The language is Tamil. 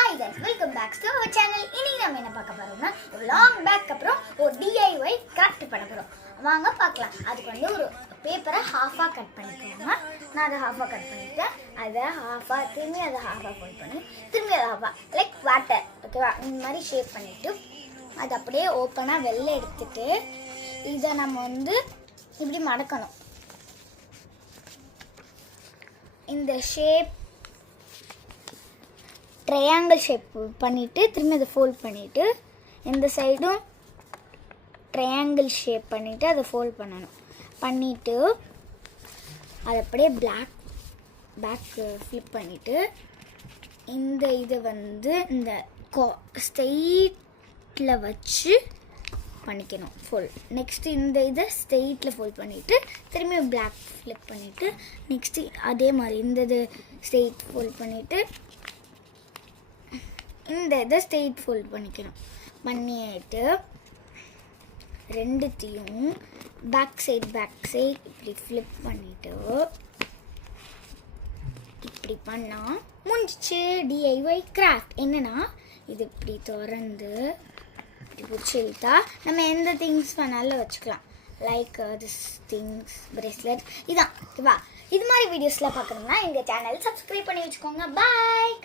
Hi guys, welcome back to our channel. இன்னைக்கு நம்ம என்ன பார்க்க போறோம்னா ஒரு லாங் பேக் அப்புறம் ஒரு DIY கிராஃப்ட் பண்ண போறோம். வாங்க பார்க்கலாம். அதுக்கு வந்து ஒரு பேப்பரை ஹாஃபா கட் பண்ணிக்கோங்க. நான் அதை ஹாஃபா கட் பண்ணிட்டேன். அதை ஹாஃபா திரும்பி அதை ஹாஃபா ஃபோல்ட் பண்ணி திரும்பி அதை ஹாஃபா லைக் வாட்டர் ஓகேவா இந்த மாதிரி ஷேப் பண்ணிட்டு அதை அப்படியே ஓப்பனாக வெளில எடுத்துட்டு இதை நம்ம வந்து இப்படி மடக்கணும். இந்த ஷேப் ட்ரையாங்கிள் ஷேப் பண்ணிவிட்டு திரும்பி அதை ஃபோல்ட் பண்ணிவிட்டு இந்த சைடும் ட்ரையாங்கிள் ஷேப் பண்ணிவிட்டு அதை ஃபோல்ட் பண்ணணும். பண்ணிவிட்டு அதை அப்படியே பேக்கு ஃப்ளிப் பண்ணிவிட்டு இந்த இதை வந்து இந்த ஸ்ட்ரெயிட்டில் வச்சு பண்ணிக்கணும் ஃபோல்ட். நெக்ஸ்ட்டு இந்த இதை ஸ்ட்ரெயிட்டில் ஃபோல்ட் பண்ணிவிட்டு திரும்பி பிளாக் ஃப்ளிப் பண்ணிவிட்டு நெக்ஸ்ட்டு அதே மாதிரி இந்த இது ஸ்ட்ரெயிட் ஃபோல்ட் பண்ணிவிட்டு இந்த இதை ஸ்ட்ரெயிட் ஃபோல்ட் பண்ணிக்கணும். பண்ணிட்டு ரெண்டுத்தையும் பேக் சைட் இப்படி ஃப்ளிப் பண்ணிவிட்டு இப்படி பண்ணால் முடிஞ்சிச்சு DIY கிராஃப்ட். என்னென்னா இது இப்படி திறந்து இப்படி பிடிச்சி இழுத்தா நம்ம எந்த திங்ஸ் வேணாலும் வச்சுக்கலாம். லைக் திஸ் திங்ஸ் பிரேஸ்லெட் இதான் ஓகேவா. இது மாதிரி வீடியோஸ்லாம் பார்க்கணும்னா எங்கள் சேனல் சப்ஸ்கிரைப் பண்ணி வச்சுக்கோங்க. பாய்.